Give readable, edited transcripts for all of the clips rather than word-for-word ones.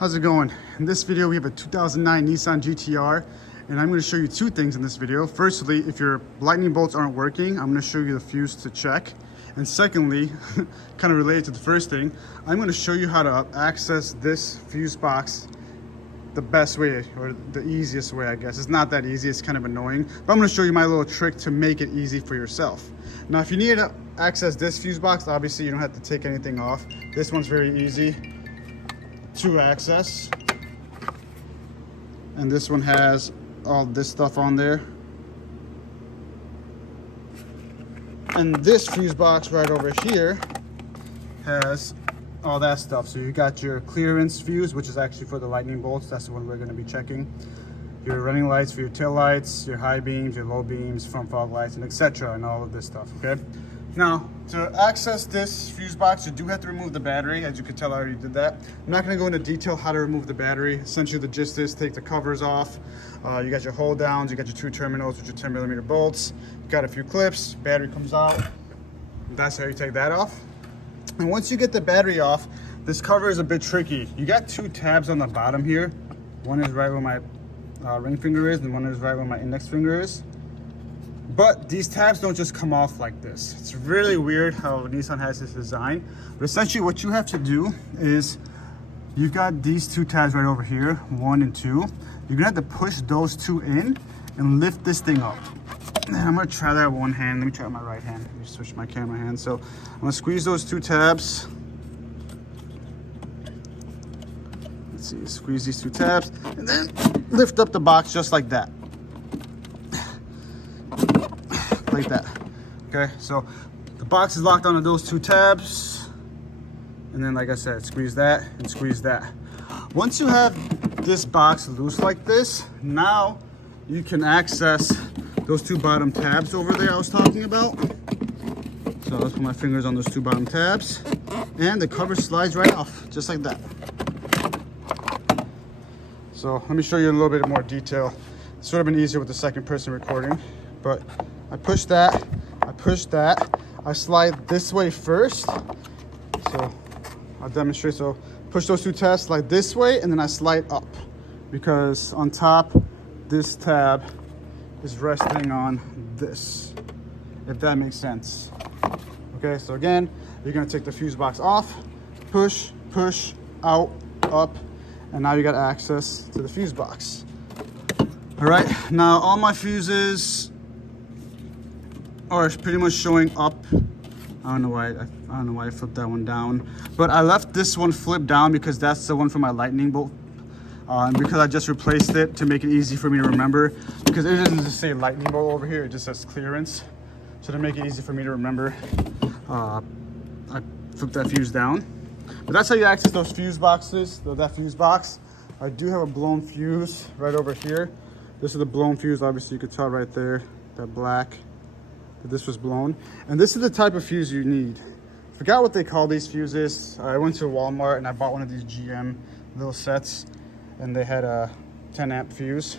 How's it going? In this video we have a 2009 Nissan GTR and I'm going to show you two things in this video. Firstly, if your lightning bolts aren't working, I'm going to show you the fuse to check. And secondly, kind of related to the first thing, I'm going to show you how to access this fuse box the best way, or the easiest way, I guess. It's not that easy, it's kind of annoying, but I'm going to show you my little trick to make it easy for yourself. Now if you need to access this fuse box, obviously you don't have to take anything off. This one's very easy to access, and this one has all this stuff on there, and this fuse box right over here has all that stuff. So you got your clearance fuse, which is actually for the lightning bolts. That's the one we're going to be checking. Your running lights for your tail lights, your high beams, your low beams, front fog lights, and etc., and all of this stuff. Okay, now to access this fuse box, you do have to remove the battery. As you can tell, I already did that. I'm not going to go into detail how to remove the battery. Essentially the gist is take the covers off. You got your hold downs, you got your two terminals with your 10mm bolts, you got a few clips, battery comes out. That's how you take that off. And once you get the battery off, this cover is a bit tricky. You got two tabs on the bottom here. One is right where my ring finger is, and one is right where my index finger is. But these tabs don't just come off like this. It's really weird how Nissan has this design. But essentially what you have to do is, you've got these two tabs right over here, 1 and 2. You're gonna have to push those two in and lift this thing up. I'm gonna try that with one hand. Let me try with my right hand. Let me switch my camera hand. So I'm gonna squeeze those two tabs. Let's see, squeeze these two tabs and then lift up the box just like that. Like that. Okay, so the box is locked onto those two tabs. And then, like I said, squeeze that and squeeze that. Once you have this box loose like this, now you can access those two bottom tabs over there I was talking about. So let's put my fingers on those two bottom tabs, and the cover slides right off, just like that. So let me show you in a little bit more detail. It's sort of been easier with the second person recording, but I push that, I slide this way first. So I'll demonstrate. So push those two tabs, slide this way, and then I slide up, because on top, this tab is resting on this, if that makes sense. Okay, so again, you're gonna take the fuse box off, push, push, out, up, and now you got access to the fuse box. All right, now all my fuses are pretty much showing up. I don't know why I flipped that one down, but I left this one flipped down because that's the one for my lightning bolt. And because I just replaced it to make it easy for me to remember, because it doesn't just say lightning bolt over here, it just says clearance. So to make it easy for me to remember, I flipped that fuse down. But that's how you access those fuse boxes, that fuse box. I do have a blown fuse right over here. This is the blown fuse, obviously you could tell right there, that black, that this was blown. And this is the type of fuse you need. Forgot what they call these fuses. I went to Walmart and I bought one of these GM little sets, and they had a 10 amp fuse,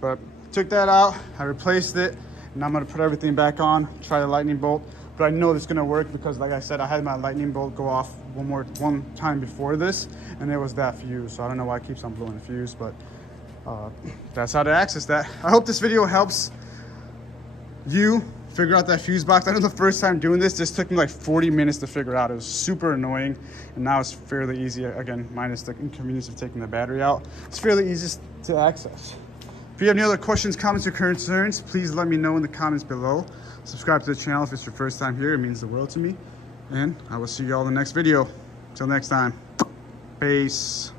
but took that out, I replaced it, and I'm gonna put everything back on, try the lightning bolt. But I know it's gonna work because, like I said, I had my lightning bolt go off one time before this, and it was that fuse. So I don't know why it keeps on blowing the fuse, but that's how to access that. I hope this video helps you figure out that fuse box. I know the first time doing this took me like 40 minutes to figure out. It was super annoying, and now it's fairly easy, again, minus the inconvenience of taking the battery out. It's fairly easy to access. If you have any other questions, comments, or concerns, please let me know in the comments below. Subscribe to the channel if it's your first time here. It means the world to me. And I will see you all in the next video. Till next time, peace.